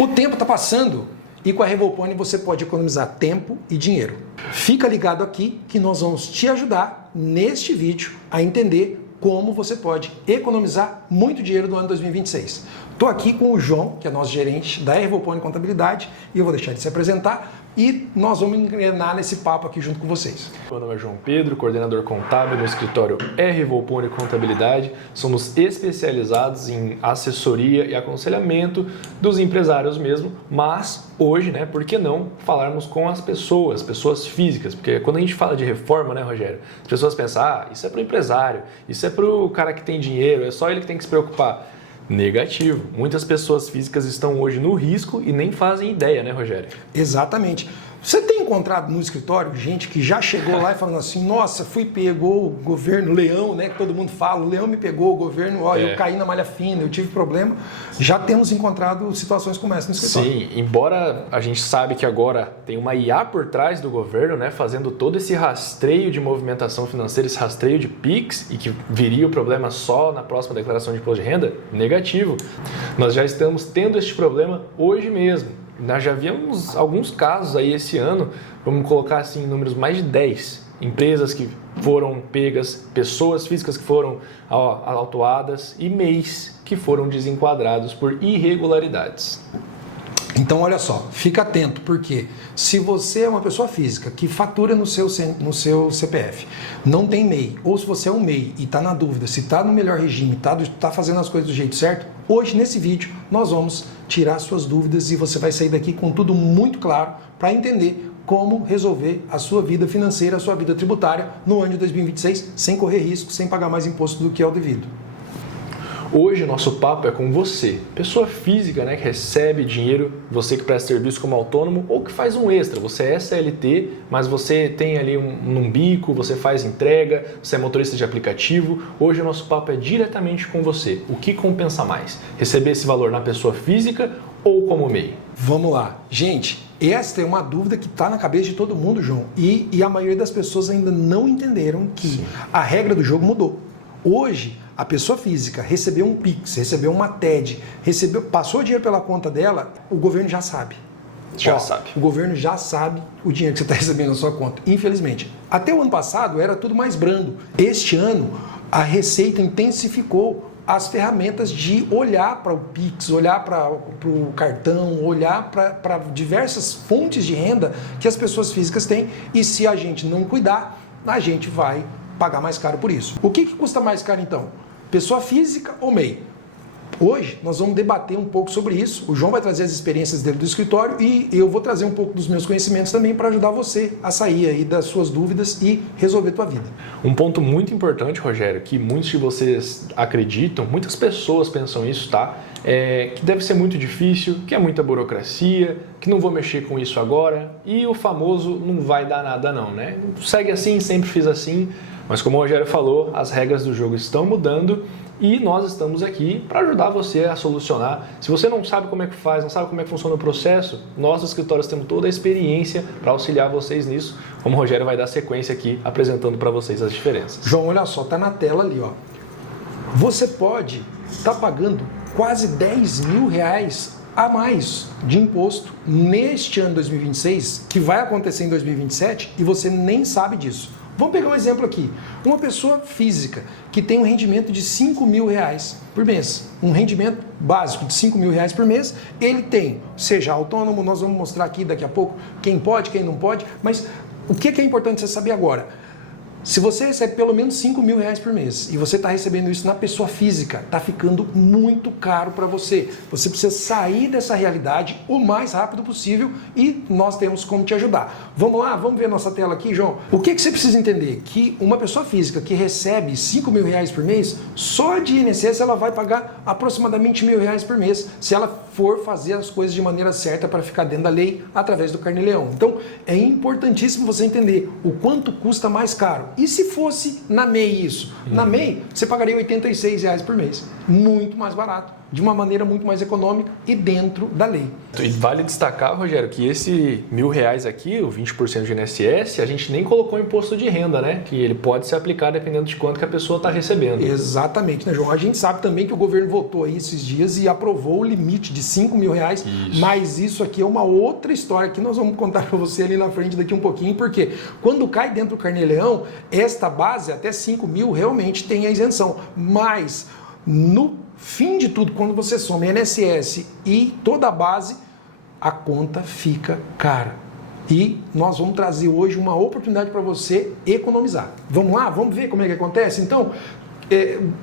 O tempo está passando e com a Revolpone você pode economizar tempo e dinheiro. Fica ligado aqui que nós vamos te ajudar neste vídeo a entender como você pode economizar muito dinheiro no ano 2026. Estou aqui com o João, que é nosso gerente da Revolpone Contabilidade, e eu vou deixar ele se apresentar e nós vamos engrenar nesse papo aqui junto com vocês. Meu nome é João Pedro, coordenador contábil no escritório Revolpone Contabilidade. Somos especializados em assessoria e aconselhamento dos empresários mesmo, mas hoje, por que não falarmos com as pessoas físicas? Porque quando a gente fala de reforma, Rogério, as pessoas pensam, isso é para o empresário, isso é para o cara que tem dinheiro, é só ele que tem que se preocupar. Negativo. Muitas pessoas físicas estão hoje no risco e nem fazem ideia, Rogério? Exatamente. Você tem encontrado no escritório gente que já chegou lá e falando assim, nossa, pegou o governo, leão, que todo mundo fala, o leão me pegou, o governo, eu caí na malha fina, eu tive problema. Já temos encontrado situações como essa no escritório. Sim, embora a gente sabe que agora tem uma IA por trás do governo, fazendo todo esse rastreio de movimentação financeira, esse rastreio de PIX, e que viria o problema só na próxima declaração de imposto de renda, negativo. Nós já estamos tendo este problema hoje mesmo. Nós já vimos alguns casos aí esse ano, vamos colocar assim, números mais de 10 empresas que foram pegas, pessoas físicas que foram autuadas e MEIs que foram desenquadrados por irregularidades. Então, olha só, fica atento, porque se você é uma pessoa física que fatura no seu CPF, não tem MEI, ou se você é um MEI e está na dúvida se está no melhor regime, está fazendo as coisas do jeito certo, hoje nesse vídeo nós vamos tirar suas dúvidas e você vai sair daqui com tudo muito claro para entender como resolver a sua vida financeira, a sua vida tributária no ano de 2026, sem correr risco, sem pagar mais imposto do que é o devido. Hoje o nosso papo é com você, pessoa física que recebe dinheiro, você que presta serviço como autônomo ou que faz um extra. Você é CLT, mas você tem ali um bico, você faz entrega, você é motorista de aplicativo. Hoje o nosso papo é diretamente com você. O que compensa mais? Receber esse valor na pessoa física ou como MEI? Vamos lá. Gente, esta é uma dúvida que está na cabeça de todo mundo, João. E a maioria das pessoas ainda não entenderam que a regra do jogo mudou. Hoje, a pessoa física recebeu um PIX, recebeu uma TED, passou dinheiro pela conta dela, o governo já sabe. Sabe. O governo já sabe o dinheiro que você está recebendo na sua conta, infelizmente. Até o ano passado era tudo mais brando. Este ano, a Receita intensificou as ferramentas de olhar para o PIX, olhar para o cartão, olhar para diversas fontes de renda que as pessoas físicas têm, e se a gente não cuidar, a gente vai pagar mais caro por isso. O que custa mais caro então? Pessoa física ou MEI? Hoje nós vamos debater um pouco sobre isso. O João vai trazer as experiências dele do escritório e eu vou trazer um pouco dos meus conhecimentos também para ajudar você a sair aí das suas dúvidas e resolver a tua vida. Um ponto muito importante, Rogério, que muitos de vocês acreditam, muitas pessoas pensam isso, que deve ser muito difícil, que é muita burocracia, que não vou mexer com isso agora e o famoso não vai dar nada não, Segue assim, sempre fiz assim. Mas como o Rogério falou, as regras do jogo estão mudando e nós estamos aqui para ajudar você a solucionar. Se você não sabe como é que faz, não sabe como é que funciona o processo, nós, os escritórios, temos toda a experiência para auxiliar vocês nisso, como o Rogério vai dar sequência aqui, apresentando para vocês as diferenças. João, olha só, tá na tela ali, Você pode estar pagando quase 10 mil reais a mais de imposto neste ano 2026, que vai acontecer em 2027, e você nem sabe disso. Vamos pegar um exemplo aqui. Uma pessoa física que tem um rendimento de 5 mil reais por mês, um rendimento básico de 5 mil reais por mês, ele tem, seja autônomo, nós vamos mostrar aqui daqui a pouco quem pode, quem não pode, mas o que é importante você saber agora? Se você recebe pelo menos 5 mil reais por mês e você está recebendo isso na pessoa física, está ficando muito caro para você. Você precisa sair dessa realidade o mais rápido possível e nós temos como te ajudar. Vamos lá, vamos ver a nossa tela aqui, João. O que você precisa entender? Que uma pessoa física que recebe 5 mil reais por mês, só de INSS ela vai pagar aproximadamente R$1.000 por mês, se ela for fazer as coisas de maneira certa para ficar dentro da lei através do Carnê-Leão. Então, é importantíssimo você entender o quanto custa mais caro. E se fosse na MEI isso? Na MEI, você pagaria R$86 por mês. Muito mais barato. de uma maneira muito mais econômica e dentro da lei. E vale destacar, Rogério, que esse R$1.000 aqui, o 20% de INSS, a gente nem colocou imposto de renda, né? Que ele pode ser aplicado dependendo de quanto que a pessoa está recebendo. Exatamente, né, João? A gente sabe também que o governo votou aí esses dias e aprovou o limite de R$5.000, mas isso aqui é uma outra história que nós vamos contar para você ali na frente daqui um pouquinho, porque quando cai dentro do Carnê-Leão, esta base até 5.000 realmente tem a isenção, mas no fim de tudo, quando você soma INSS e toda a base, a conta fica cara. E nós vamos trazer hoje uma oportunidade para você economizar. Vamos lá? Vamos ver como é que acontece? Então,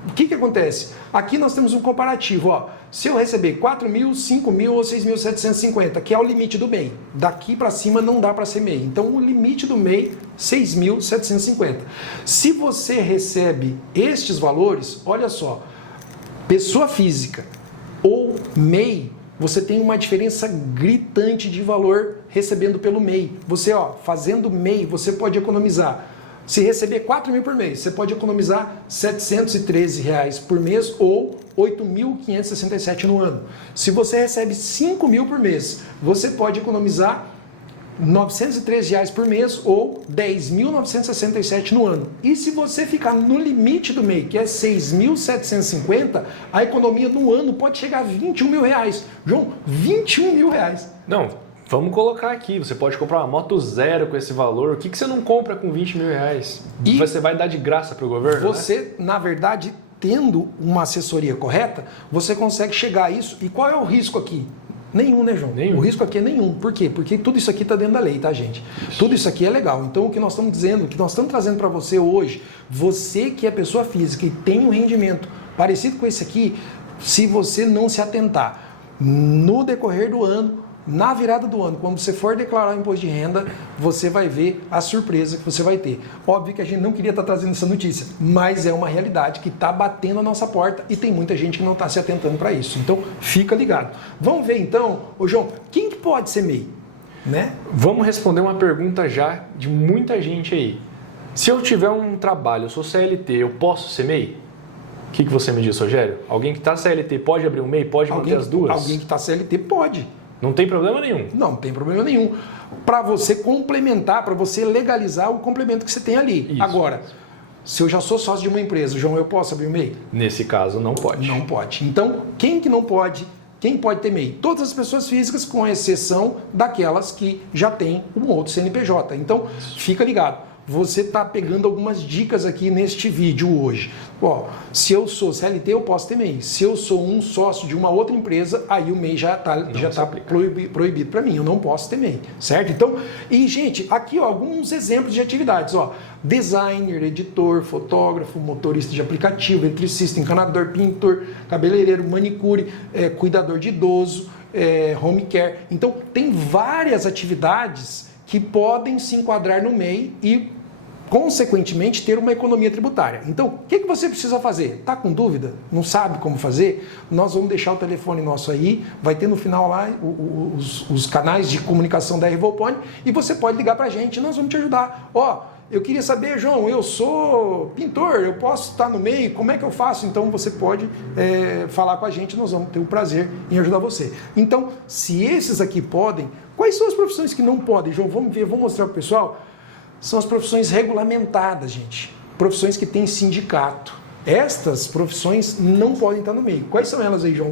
o que acontece? Aqui nós temos um comparativo. Ó. Se eu receber 4.000, 5.000 ou 6.750, que é o limite do MEI, daqui para cima não dá para ser MEI. Então, o limite do MEI, 6.750. Se você recebe estes valores, olha só, pessoa física ou MEI, você tem uma diferença gritante de valor recebendo pelo MEI. Você, fazendo MEI, você pode economizar. Se receber 4.000 por mês, você pode economizar R$ 713 por mês ou R$ 8.567 no ano. Se você recebe 5.000 por mês, você pode economizar R$ 913 por mês ou R$ 10.967 no ano. E se você ficar no limite do MEI, que é R$ 6.750, a economia no ano pode chegar a R$ 21.000. João, R$ 21.000. Não, vamos colocar aqui, você pode comprar uma moto zero com esse valor. O que você não compra com R$20.000? E você vai dar de graça para o governo? Você, na verdade, tendo uma assessoria correta, você consegue chegar a isso. E qual é o risco aqui? Nenhum, né, João? Nenhum. O risco aqui é nenhum. Por quê? Porque tudo isso aqui está dentro da lei, tá, gente? Isso. Tudo isso aqui é legal. Então, o que nós estamos dizendo, o que nós estamos trazendo para você hoje, você que é pessoa física e tem um rendimento parecido com esse aqui, se você não se atentar no decorrer do ano, na virada do ano, quando você for declarar o imposto de renda, você vai ver a surpresa que você vai ter. Óbvio que a gente não queria estar trazendo essa notícia, mas é uma realidade que está batendo a nossa porta e tem muita gente que não está se atentando para isso. Então, fica ligado. Vamos ver então, ô João, quem que pode ser MEI? Né? Vamos responder uma pergunta já de muita gente aí. Se eu tiver um trabalho, eu sou CLT, eu posso ser MEI? O que você me diz, Rogério? Alguém que está CLT pode abrir um MEI? Pode manter as duas? Alguém que está CLT pode. Não tem problema nenhum? Não tem problema nenhum. Para você complementar, para você legalizar o complemento que você tem ali. Isso. Agora, se eu já sou sócio de uma empresa, João, eu posso abrir o MEI? Nesse caso, não pode. Não pode. Então, quem que não pode? Quem pode ter MEI? Todas as pessoas físicas, com exceção daquelas que já têm um outro CNPJ. Então, fica ligado. Você está pegando algumas dicas aqui neste vídeo hoje. Ó, se eu sou CLT, eu posso ter MEI. Se eu sou um sócio de uma outra empresa, aí o MEI já está proibido para mim. Eu não posso ter MEI, certo? Então, e gente, aqui ó, alguns exemplos de atividades. Ó, designer, editor, fotógrafo, motorista de aplicativo, eletricista, encanador, pintor, cabeleireiro, manicure, cuidador de idoso, home care. Então, tem várias atividades que podem se enquadrar no MEI e, consequentemente, ter uma economia tributária. Então, o que você precisa fazer? Está com dúvida? Não sabe como fazer? Nós vamos deixar o telefone nosso aí, vai ter no final lá os canais de comunicação da Revopone e você pode ligar para a gente e nós vamos te ajudar. Ó, eu queria saber, João, eu sou pintor, eu posso estar no MEI, como é que eu faço? Então, você pode falar com a gente, nós vamos ter o prazer em ajudar você. Então, se esses aqui podem, quais são as profissões que não podem, João? Vamos ver, vou mostrar para o pessoal. São as profissões regulamentadas, gente. Profissões que têm sindicato. Estas profissões não podem estar no MEI. Quais são elas aí, João?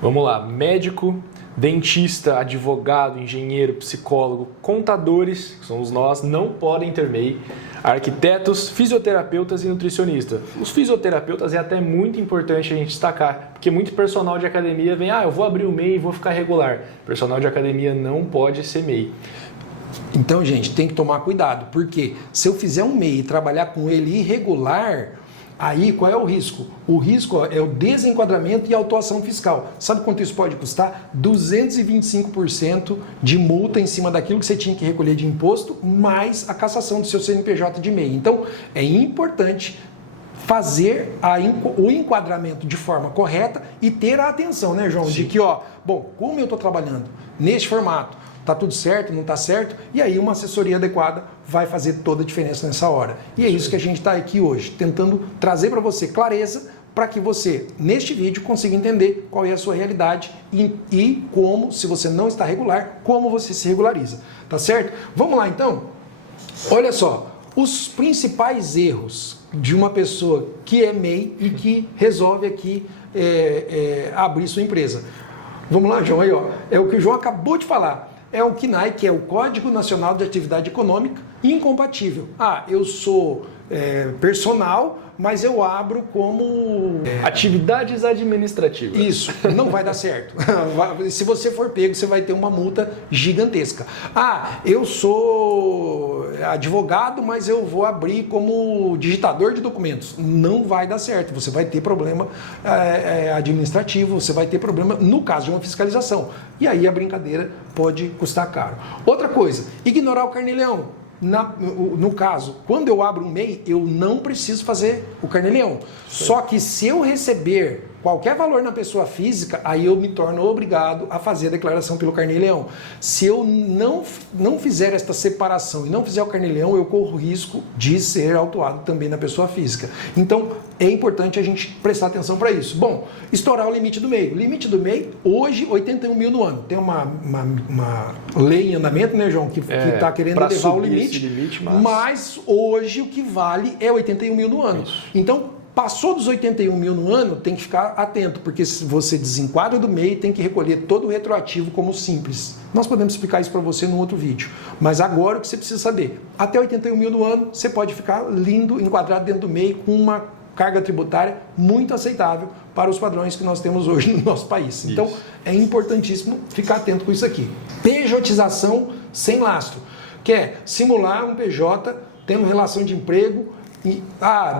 Vamos lá. Médico, dentista, advogado, engenheiro, psicólogo, contadores, que somos nós, não podem ter MEI. Arquitetos, fisioterapeutas e nutricionistas. Os fisioterapeutas é até muito importante a gente destacar, porque muito personal de academia vem, eu vou abrir o MEI e vou ficar regular. Personal de academia não pode ser MEI. Então, gente, tem que tomar cuidado, porque se eu fizer um MEI e trabalhar com ele irregular, aí qual é o risco? O risco é o desenquadramento e autuação fiscal. Sabe quanto isso pode custar? 225% de multa em cima daquilo que você tinha que recolher de imposto, mais a cassação do seu CNPJ de MEI. Então, é importante fazer o enquadramento de forma correta e ter a atenção, né, João? Sim. De que, como eu estou trabalhando neste formato, está tudo certo, não está certo, e aí uma assessoria adequada vai fazer toda a diferença nessa hora. E é isso que a gente está aqui hoje, tentando trazer para você clareza, para que você, neste vídeo, consiga entender qual é a sua realidade e como, se você não está regular, como você se regulariza, tá certo? Vamos lá então? Olha só, os principais erros de uma pessoa que é MEI e que resolve aqui abrir sua empresa. Vamos lá, João, aí ó, é o que o João acabou de falar. É o CNAE, que é o Código Nacional de Atividade Econômica, incompatível. Ah, eu sou personal, mas eu abro como... atividades administrativas. Isso, não vai dar certo. Se você for pego, você vai ter uma multa gigantesca. Ah, eu sou advogado, mas eu vou abrir como digitador de documentos. Não vai dar certo. Você vai ter problema administrativo, você vai ter problema no caso de uma fiscalização. E aí a brincadeira pode custar caro. Outra coisa, ignorar o carnê-leão. No caso, quando eu abro um MEI, eu não preciso fazer o carnê-leão. Só que se eu receber qualquer valor na pessoa física, aí eu me torno obrigado a fazer a declaração pelo carnê-leão. Se eu não fizer esta separação e não fizer o carnê-leão, eu corro risco de ser autuado também na pessoa física. Então, é importante a gente prestar atenção para isso. Bom, estourar o limite do MEI. O limite do MEI, hoje, 81 mil no ano. Tem uma lei em andamento, né, João, que está querendo elevar o limite, mas hoje o que vale é 81 mil no ano. Isso. Então, passou dos 81 mil no ano, tem que ficar atento, porque se você desenquadra do MEI, tem que recolher todo o retroativo como simples. Nós podemos explicar isso para você num outro vídeo. Mas agora o que você precisa saber, até 81 mil no ano, você pode ficar lindo, enquadrado dentro do MEI, com uma carga tributária muito aceitável para os padrões que nós temos hoje no nosso país. Então, é importantíssimo ficar atento com isso aqui. PJização sem lastro. Quer simular um PJ, tendo relação de emprego,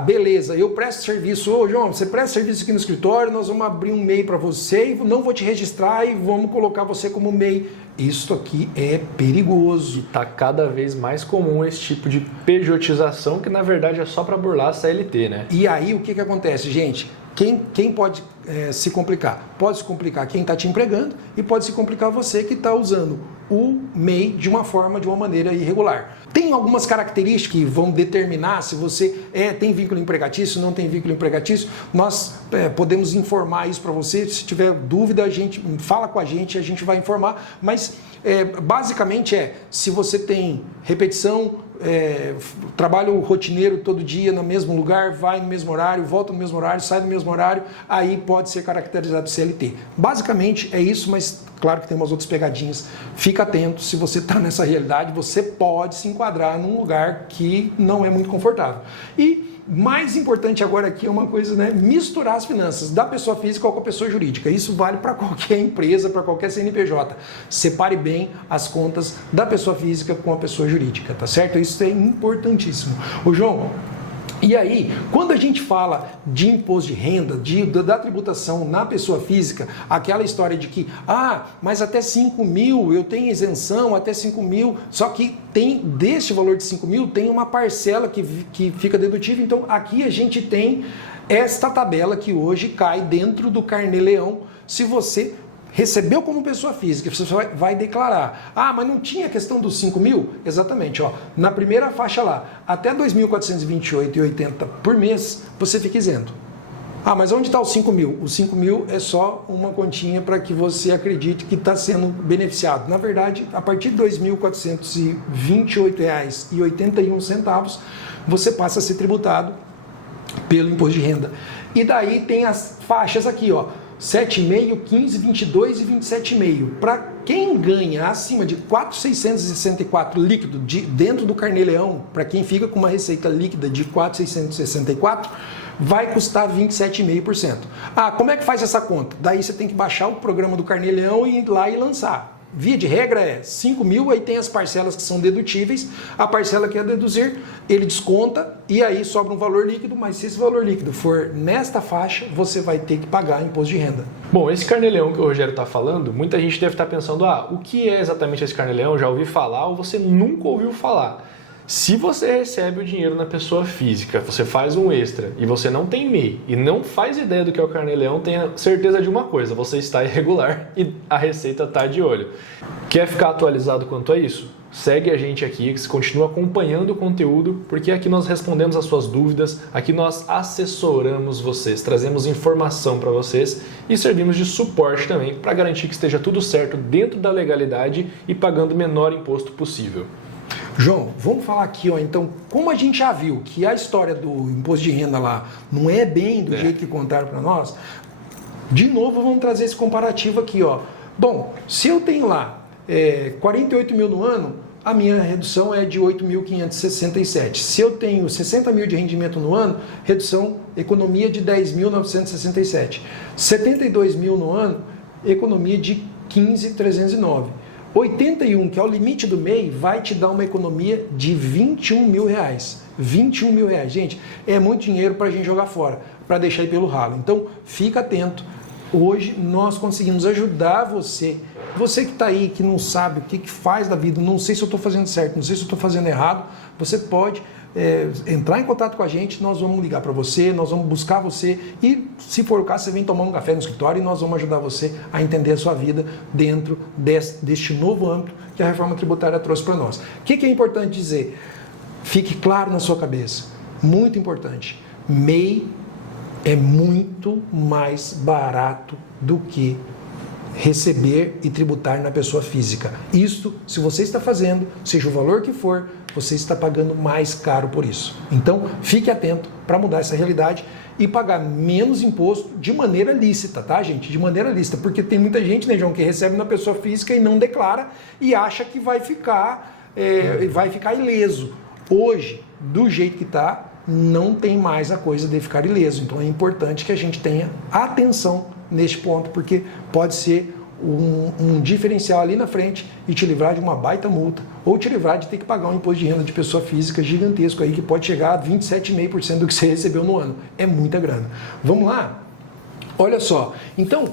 beleza, eu presto serviço. Ô, João, você presta serviço aqui no escritório, nós vamos abrir um MEI para você e não vou te registrar e vamos colocar você como MEI. Isso aqui é perigoso. E está cada vez mais comum esse tipo de pejotização, que na verdade é só para burlar a CLT, né? E aí o que acontece, gente? Quem pode se complicar? Pode se complicar quem está te empregando e pode se complicar você que está usando o MEI de uma maneira irregular. Tem algumas características que vão determinar se você tem vínculo empregatício, não tem vínculo empregatício. Nós podemos informar isso para você. Se tiver dúvida, a gente fala com a gente vai informar. Mas basicamente se você tem repetição, trabalho rotineiro todo dia no mesmo lugar, vai no mesmo horário, volta no mesmo horário, sai no mesmo horário, aí pode ser caracterizado CLT. Basicamente é isso, mas claro que tem umas outras pegadinhas. Fica atento, se você está nessa realidade, você pode se enquadrar num lugar que não é muito confortável. E mais importante agora aqui é uma coisa, né? Misturar as finanças da pessoa física com a pessoa jurídica. Isso vale para qualquer empresa, para qualquer CNPJ. Separe bem as contas da pessoa física com a pessoa jurídica, tá certo? Isso é importantíssimo. Ô, João, e aí, quando a gente fala de imposto de renda, da tributação na pessoa física, aquela história de que, mas até 5 mil eu tenho isenção, até 5 mil, só que deste valor de 5 mil tem uma parcela que fica dedutível. Então, aqui a gente tem esta tabela que hoje cai dentro do carnê-leão, se você recebeu como pessoa física, você vai declarar. Mas não tinha questão dos 5 mil? Exatamente, na primeira faixa lá, até R$ 2.428,80 por mês, você fica isento. Mas onde está os 5 mil? Os 5 mil é só uma continha para que você acredite que está sendo beneficiado. Na verdade, a partir de R$ 2.428,81, você passa a ser tributado pelo imposto de renda. E daí tem as faixas aqui, 7,5, 15, 22 e 27,5. Para quem ganha acima de 4.664 líquido dentro do carnê-leão, para quem fica com uma receita líquida de 4.664, vai custar 27,5%. Como é que faz essa conta? Daí você tem que baixar o programa do carnê-leão e ir lá e lançar. Via de regra é 5 mil, aí tem as parcelas que são dedutíveis, a parcela que é deduzir, ele desconta e aí sobra um valor líquido, mas se esse valor líquido for nesta faixa, você vai ter que pagar imposto de renda. Bom, esse carnê-leão que o Rogério está falando, muita gente deve estar pensando, o que é exatamente esse carnê-leão? Já ouvi falar ou você nunca ouviu falar? Se você recebe o dinheiro na pessoa física, você faz um extra e você não tem MEI e não faz ideia do que é o carnê-leão, tenha certeza de uma coisa, você está irregular e a Receita está de olho. Quer ficar atualizado quanto a isso? segue a gente aqui, continua acompanhando o conteúdo, porque aqui nós respondemos as suas dúvidas, aqui nós assessoramos vocês, trazemos informação para vocês e servimos de suporte também para garantir que esteja tudo certo dentro da legalidade e pagando o menor imposto possível. João, vamos falar aqui, ó, então, como a gente já viu que a história do imposto de renda lá não é bem do jeito que contaram para nós, de novo vamos trazer esse comparativo aqui, ó. Bom, se eu tenho lá 48 mil no ano, a minha redução é de 8.567. Se eu tenho 60 mil de rendimento no ano, redução, economia de 10.967. 72 mil no ano, economia de 15.309. 81, que é o limite do MEI, vai te dar uma economia de 21 mil reais. 21 mil reais. Gente, é muito dinheiro para a gente jogar fora, para deixar ir pelo ralo. Então, fica atento. Hoje nós conseguimos ajudar você. Você que está aí, que não sabe o que faz da vida, não sei se eu estou fazendo certo, não sei se eu estou fazendo errado, você pode entrar em contato com a gente, nós vamos ligar para você, nós vamos buscar você e, se for o caso, você vem tomar um café no escritório e nós vamos ajudar você a entender a sua vida dentro deste novo âmbito que a reforma tributária trouxe para nós. O que é importante dizer? Fique claro na sua cabeça, muito importante, MEI é muito mais barato do que receber e tributar na pessoa física. Isto, se você está fazendo, seja o valor que for, você está pagando mais caro por isso. Então, fique atento para mudar essa realidade e pagar menos imposto de maneira lícita, tá, gente? De maneira lícita, porque tem muita gente, né, João, que recebe na pessoa física e não declara e acha que vai ficar ileso. Hoje, do jeito que está, não tem mais a coisa de ficar ileso. Então, é importante que a gente tenha atenção neste ponto, porque pode ser um diferencial ali na frente e te livrar de uma baita multa, ou te livrar de ter que pagar um imposto de renda de pessoa física gigantesco aí, que pode chegar a 27,5% do que você recebeu no ano. É muita grana. Vamos lá? Olha só. Então,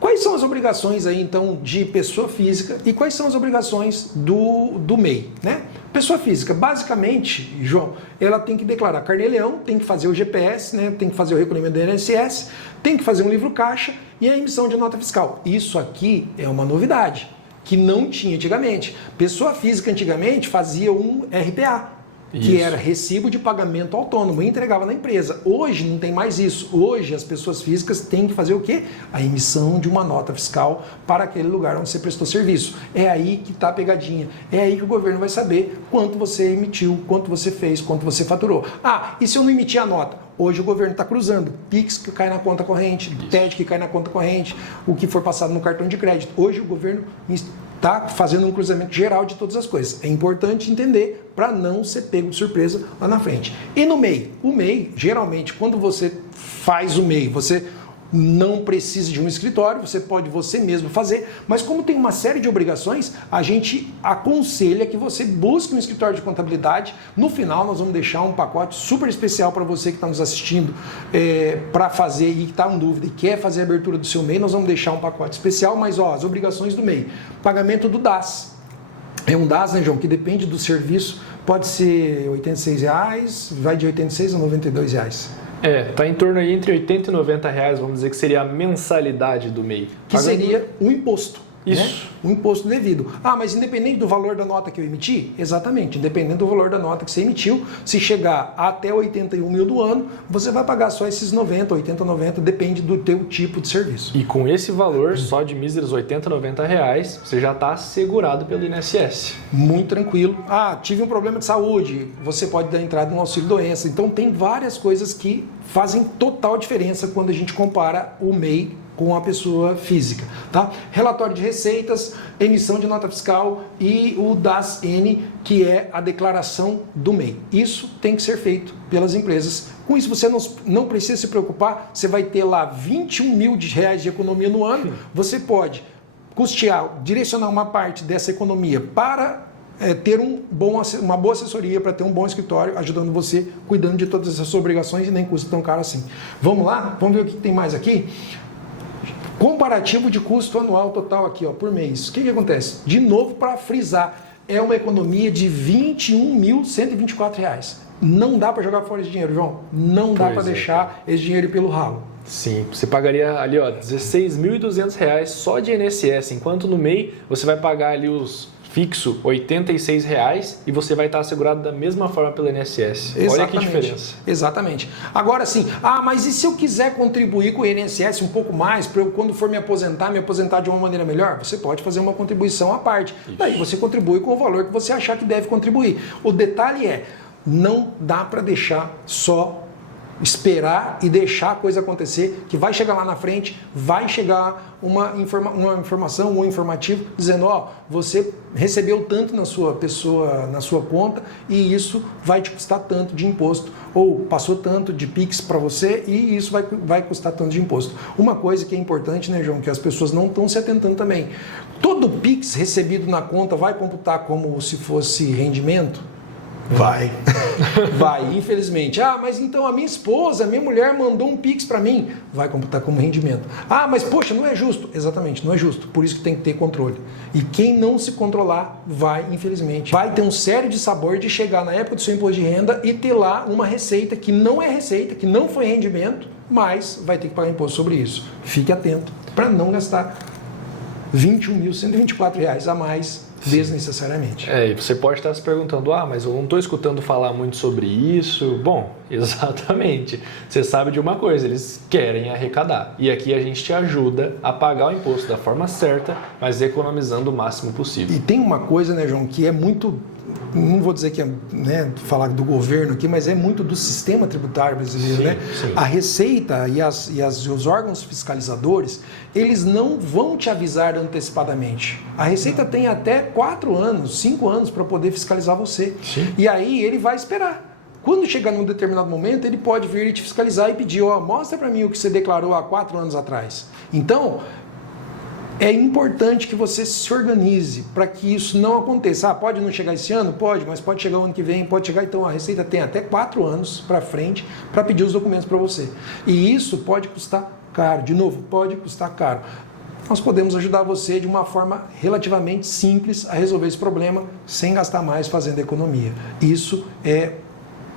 quais são as obrigações aí, então, de pessoa física e quais são as obrigações do MEI, né? Pessoa física, basicamente, João, ela tem que declarar carnê-leão, tem que fazer o GPS, né? Tem que fazer o recolhimento do INSS, tem que fazer um livro caixa e a emissão de nota fiscal. Isso aqui é uma novidade, que não tinha antigamente. Pessoa física antigamente fazia um RPA, que era recibo de pagamento autônomo, e entregava na empresa. Hoje não tem mais isso. Hoje as pessoas físicas têm que fazer o quê? A emissão de uma nota fiscal para aquele lugar onde você prestou serviço. É aí que está a pegadinha. É aí que o governo vai saber quanto você emitiu, quanto você fez, quanto você faturou. Ah, e se eu não emitir a nota? Hoje o governo está cruzando. PIX que cai na conta corrente, TED que cai na conta corrente, o que for passado no cartão de crédito. Hoje o governo está fazendo um cruzamento geral de todas as coisas. É importante entender para não ser pego de surpresa lá na frente. E no MEI? O MEI, geralmente, quando você faz o MEI, você não precisa de um escritório, você pode você mesmo fazer, mas como tem uma série de obrigações, a gente aconselha que você busque um escritório de contabilidade. No final, nós vamos deixar um pacote super especial para você que está nos assistindo para fazer e que está em dúvida e quer fazer a abertura do seu MEI, nós vamos deixar um pacote especial, mas ó, as obrigações do MEI. Pagamento do DAS. É um DAS, né, João, que depende do serviço, pode ser R$ 86, vai de R$ 86 a R$ 92. Tá em torno aí entre 80 e 90 reais, vamos dizer que seria a mensalidade do MEI. Que seria o imposto. Isso. Né? O imposto devido. Ah, mas independente do valor da nota que eu emiti? Exatamente, independente do valor da nota que você emitiu, se chegar até 81 mil do ano, você vai pagar só esses 90, 80, 90, depende do teu tipo de serviço. E com esse valor, só de míseros 80, 90 reais, você já está assegurado pelo INSS. Muito tranquilo. Ah, tive um problema de saúde, você pode dar entrada no auxílio doença. Então tem várias coisas que fazem total diferença quando a gente compara o MEI com a pessoa física, tá? Relatório de receitas, emissão de nota fiscal e o DAS-N, que é a declaração do MEI. Isso tem que ser feito pelas empresas. Com isso você não precisa se preocupar, você vai ter lá 21 mil reais de economia no ano, você pode custear, direcionar uma parte dessa economia para ter uma boa assessoria, para ter um bom escritório, ajudando você, cuidando de todas essas obrigações e nem custa tão caro assim. Vamos lá? Vamos ver o que tem mais aqui? Comparativo de custo anual total aqui, ó, por mês. O que acontece? De novo, para frisar, é uma economia de R$ 21.124. Não dá para jogar fora esse dinheiro, João. Não dá para deixar esse dinheiro ir pelo ralo. Sim, você pagaria ali, ó, R$ 16.200 só de INSS, enquanto no MEI você vai pagar ali os fixo R$ 86,00 e você vai estar assegurado da mesma forma pelo INSS. Exatamente. Olha que diferença. Exatamente. Agora sim, mas e se eu quiser contribuir com o INSS um pouco mais, para eu, quando for me aposentar de uma maneira melhor? Você pode fazer uma contribuição à parte. Isso. Daí você contribui com o valor que você achar que deve contribuir. O detalhe é, não dá para deixar só esperar e deixar a coisa acontecer, que vai chegar lá na frente, vai chegar uma informação, um informativo dizendo, você recebeu tanto na sua conta e isso vai te custar tanto de imposto, ou passou tanto de PIX para você e isso vai custar tanto de imposto. Uma coisa que é importante, né, João, que as pessoas não estão se atentando também. Todo PIX recebido na conta vai computar como se fosse rendimento? Vai, infelizmente. Mas então a minha mulher mandou um Pix para mim, vai computar como rendimento. Mas poxa, não é justo. Exatamente, não é justo. Por isso que tem que ter controle. E quem não se controlar infelizmente, vai ter um sério dissabor de chegar na época do seu imposto de renda e ter lá uma receita que não é receita, que não foi rendimento, mas vai ter que pagar imposto sobre isso. Fique atento para não gastar R$ 21.124 a mais desnecessariamente. E você pode estar se perguntando, mas eu não estou escutando falar muito sobre isso. Bom, exatamente. Você sabe de uma coisa, eles querem arrecadar. E aqui a gente te ajuda a pagar o imposto da forma certa, mas economizando o máximo possível. E tem uma coisa, né, João, que é muito... Não vou dizer que é, falar do governo aqui, mas é muito do sistema tributário brasileiro, sim, né? Sim. A Receita e os órgãos fiscalizadores, eles não vão te avisar antecipadamente. A Receita tem até 4 anos, 5 anos para poder fiscalizar você. Sim. E aí ele vai esperar. Quando chegar num determinado momento, ele pode vir e te fiscalizar e pedir, mostra para mim o que você declarou há 4 anos atrás. Então, é importante que você se organize para que isso não aconteça. Pode não chegar esse ano? Pode, mas pode chegar o ano que vem, pode chegar. Então, a Receita tem até 4 anos para frente para pedir os documentos para você. E isso pode custar caro. De novo, pode custar caro. Nós podemos ajudar você de uma forma relativamente simples a resolver esse problema sem gastar mais fazendo economia. Isso é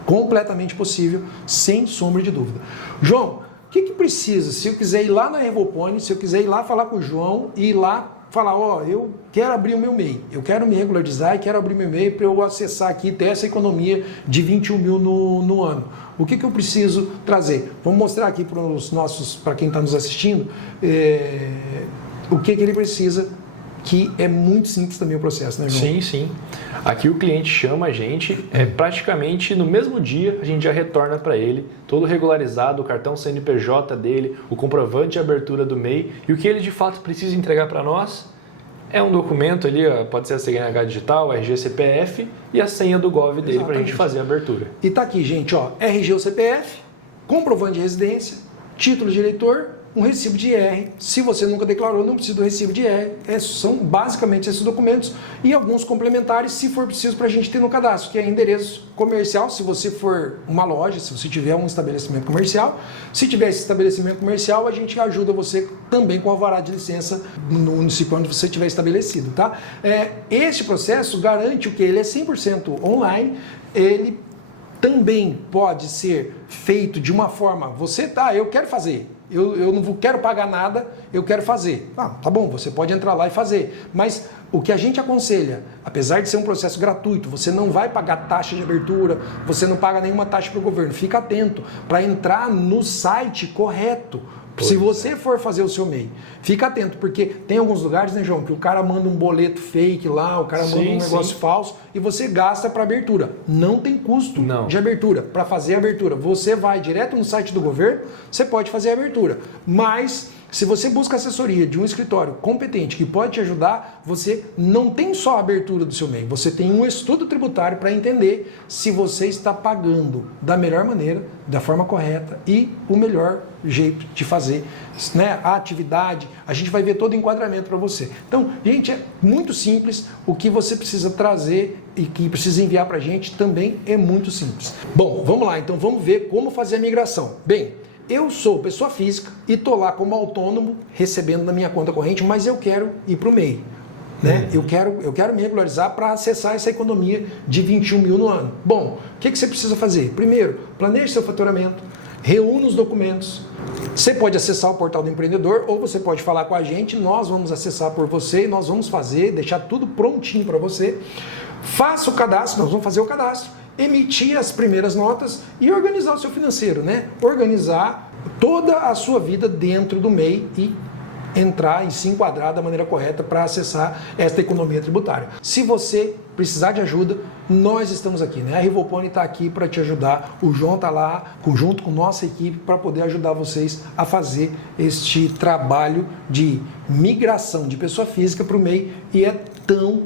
completamente possível, sem sombra de dúvida. João, o que precisa? Se eu quiser ir lá na Revopone, se eu quiser ir lá falar com o João e ir lá falar, eu quero abrir o meu MEI, eu quero me regularizar e quero abrir meu MEI para eu acessar aqui, ter essa economia de 21 mil no ano. O que eu preciso trazer? Vamos mostrar aqui para quem está nos assistindo, o que ele precisa, que é muito simples também o processo, né, João? Sim. Aqui o cliente chama a gente, praticamente no mesmo dia a gente já retorna para ele, todo regularizado, o cartão CNPJ dele, o comprovante de abertura do MEI, e o que ele de fato precisa entregar para nós é um documento ali, pode ser a CNH digital, RG CPF e a senha do GOV dele para a gente fazer a abertura. E tá aqui, gente, RG ou CPF, comprovante de residência, título de eleitor, um recibo de IR. Se você nunca declarou, não precisa do recibo de IR. São basicamente esses documentos e alguns complementares, se for preciso, para a gente ter no cadastro, que é endereço comercial, se você for uma loja, se você tiver um estabelecimento comercial. Se tiver esse estabelecimento comercial, a gente ajuda você também com o alvará de licença no município onde você tiver estabelecido, tá? Este processo garante o que ele é 100% online, ele também pode ser feito de uma forma, eu quero fazer, eu não quero pagar nada, eu quero fazer. Tá bom, você pode entrar lá e fazer. Mas o que a gente aconselha, apesar de ser um processo gratuito, você não vai pagar taxa de abertura, você não paga nenhuma taxa para o governo. Fica atento para entrar no site correto. Se você for fazer o seu MEI, fica atento, porque tem alguns lugares, né, João, que o cara manda um boleto fake lá, o cara manda um negócio falso e você gasta para abertura. Não tem custo de abertura para fazer a abertura. Você vai direto no site do governo, você pode fazer a abertura. Mas se você busca assessoria de um escritório competente que pode te ajudar, você não tem só a abertura do seu MEI, você tem um estudo tributário para entender se você está pagando da melhor maneira, da forma correta e o melhor jeito de fazer, né? A atividade, a gente vai ver todo o enquadramento para você. Então, gente, é muito simples. O que você precisa trazer e que precisa enviar para a gente também é muito simples. Bom, vamos lá, então vamos ver como fazer a migração. Bem, eu sou pessoa física e estou lá como autônomo, recebendo na minha conta corrente, mas eu quero ir para o MEI. Né? Eu quero me regularizar para acessar essa economia de 21 mil no ano. Bom, o que você precisa fazer? Primeiro, planeje seu faturamento, reúna os documentos. Você pode acessar o portal do empreendedor ou você pode falar com a gente, nós vamos acessar por você e nós vamos fazer, deixar tudo prontinho para você. Faça o cadastro, nós vamos fazer o cadastro, emitir as primeiras notas e organizar o seu financeiro, né? Organizar toda a sua vida dentro do MEI e entrar e se enquadrar da maneira correta para acessar esta economia tributária. Se você precisar de ajuda, nós estamos aqui, né? A Rivopone está aqui para te ajudar, o João está lá, junto com nossa equipe, para poder ajudar vocês a fazer este trabalho de migração de pessoa física para o MEI e é tão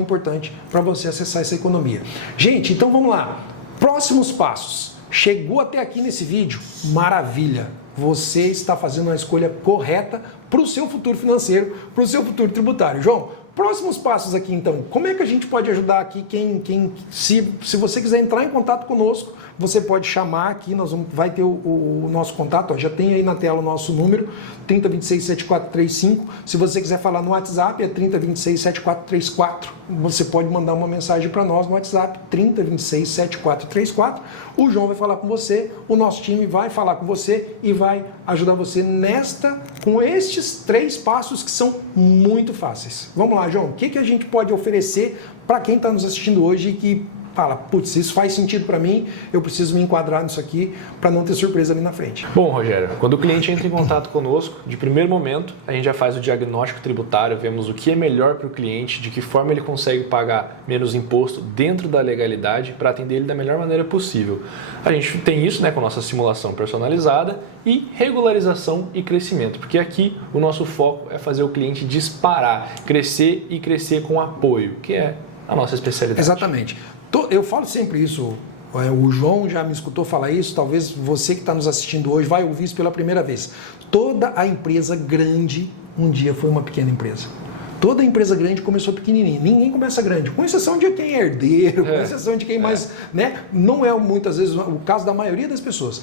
importante para você acessar essa economia. Gente, então vamos lá. Próximos passos. Chegou até aqui nesse vídeo? Maravilha! Você está fazendo a escolha correta para o seu futuro financeiro, para o seu futuro tributário. João, próximos passos aqui então. Como é que a gente pode ajudar aqui se você quiser entrar em contato conosco, você pode chamar aqui, vai ter o nosso contato, ó, já tem aí na tela o nosso número, 3026-7435. Se você quiser falar no WhatsApp, é 3026-7434. Você pode mandar uma mensagem para nós no WhatsApp, 3026-7434. O João vai falar com você, o nosso time vai falar com você e vai ajudar você com estes 3 passos que são muito fáceis. Vamos lá, João, o que a gente pode oferecer para quem está nos assistindo hoje e que fala, putz, isso faz sentido para mim, eu preciso me enquadrar nisso aqui para não ter surpresa ali na frente. Bom, Rogério, quando o cliente entra em contato conosco, de primeiro momento, a gente já faz o diagnóstico tributário, vemos o que é melhor para o cliente, de que forma ele consegue pagar menos imposto dentro da legalidade para atender ele da melhor maneira possível. A gente tem isso, né, com a nossa simulação personalizada e regularização e crescimento, porque aqui o nosso foco é fazer o cliente disparar, crescer e crescer com apoio, que é a nossa especialidade. Exatamente. Eu falo sempre isso, o João já me escutou falar isso, talvez você que está nos assistindo hoje vai ouvir isso pela primeira vez. Toda a empresa grande um dia foi uma pequena empresa. Toda empresa grande começou pequenininha. Ninguém começa grande, com exceção de quem é herdeiro, com exceção de quem mais, né? Não é muitas vezes o caso da maioria das pessoas.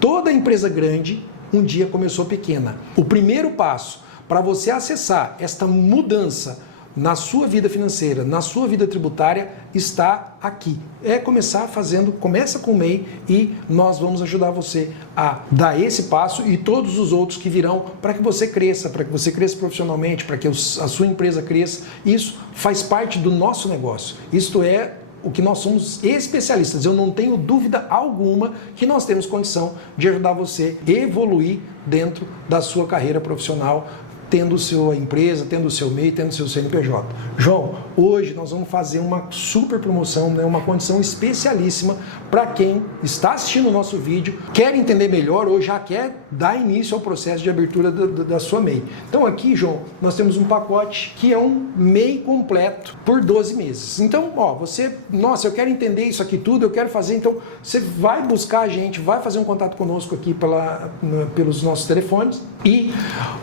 Toda empresa grande um dia começou pequena. O primeiro passo para você acessar esta mudança na sua vida financeira, na sua vida tributária, está aqui. Começa com o MEI e nós vamos ajudar você a dar esse passo e todos os outros que virão para que você cresça profissionalmente, para que a sua empresa cresça. Isso faz parte do nosso negócio. Isto é o que nós somos especialistas. Eu não tenho dúvida alguma que nós temos condição de ajudar você a evoluir dentro da sua carreira profissional, tendo sua empresa, tendo o seu MEI, tendo o seu CNPJ. João, hoje nós vamos fazer uma super promoção, né, uma condição especialíssima para quem está assistindo o nosso vídeo, quer entender melhor ou já quer dar início ao processo de abertura da sua MEI. Então aqui, João, nós temos um pacote que é um MEI completo por 12 meses. Então, eu quero entender isso aqui tudo, eu quero fazer, então você vai buscar a gente, vai fazer um contato conosco aqui pelos nossos telefones e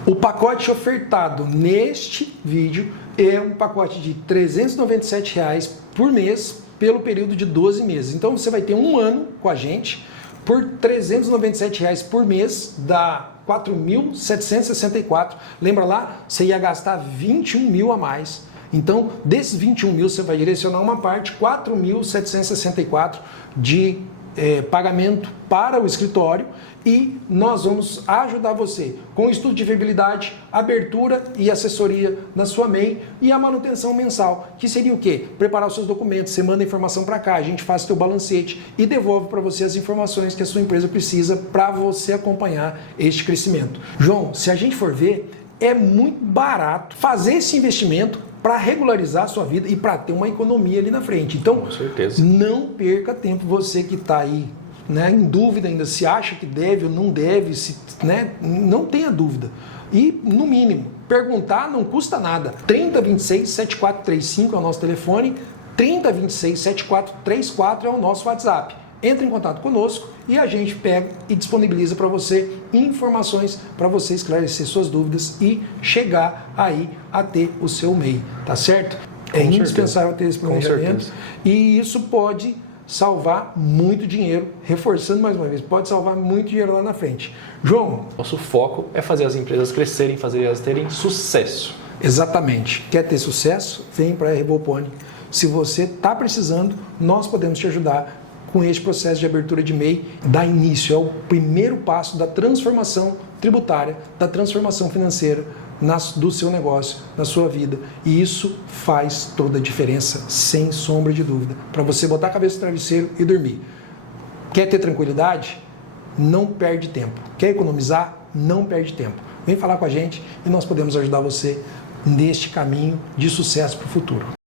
o pacote ofertado neste vídeo é um pacote de R$ 397 por mês pelo período de 12 meses. Então você vai ter um ano com a gente por R$ 397 por mês, dá R$ 4.764. Lembra lá? Você ia gastar 21 mil a mais. Então, desses 21 mil, você vai direcionar uma parte, 4.764 de pagamento para o escritório e nós vamos ajudar você com estudo de viabilidade, abertura e assessoria na sua MEI e a manutenção mensal, que seria o quê? Preparar os seus documentos, você manda a informação para cá, a gente faz o seu balancete e devolve para você as informações que a sua empresa precisa para você acompanhar este crescimento. João, se a gente for ver, é muito barato fazer esse investimento para regularizar a sua vida e para ter uma economia ali na frente. Então, com certeza, não perca tempo, você que está aí, né, em dúvida ainda, se acha que deve ou não deve, não tenha dúvida. E, no mínimo, perguntar não custa nada. 3026-7435 é o nosso telefone, 3026-7434 é o nosso WhatsApp. Entre em contato conosco e a gente pega e disponibiliza para você informações para você esclarecer suas dúvidas e chegar aí a ter o seu MEI, tá certo? É indispensável ter esse planejamento e isso pode salvar muito dinheiro, reforçando mais uma vez, pode salvar muito dinheiro lá na frente. João? Nosso foco é fazer as empresas crescerem, fazer elas terem sucesso. Exatamente. Quer ter sucesso? Vem para a Rivopone. Se você está precisando, nós podemos te ajudar com este processo de abertura de MEI, dá início, é o primeiro passo da transformação tributária, da transformação financeira do seu negócio, da sua vida. E isso faz toda a diferença, sem sombra de dúvida, para você botar a cabeça no travesseiro e dormir. Quer ter tranquilidade? Não perde tempo. Quer economizar? Não perde tempo. Vem falar com a gente e nós podemos ajudar você neste caminho de sucesso para o futuro.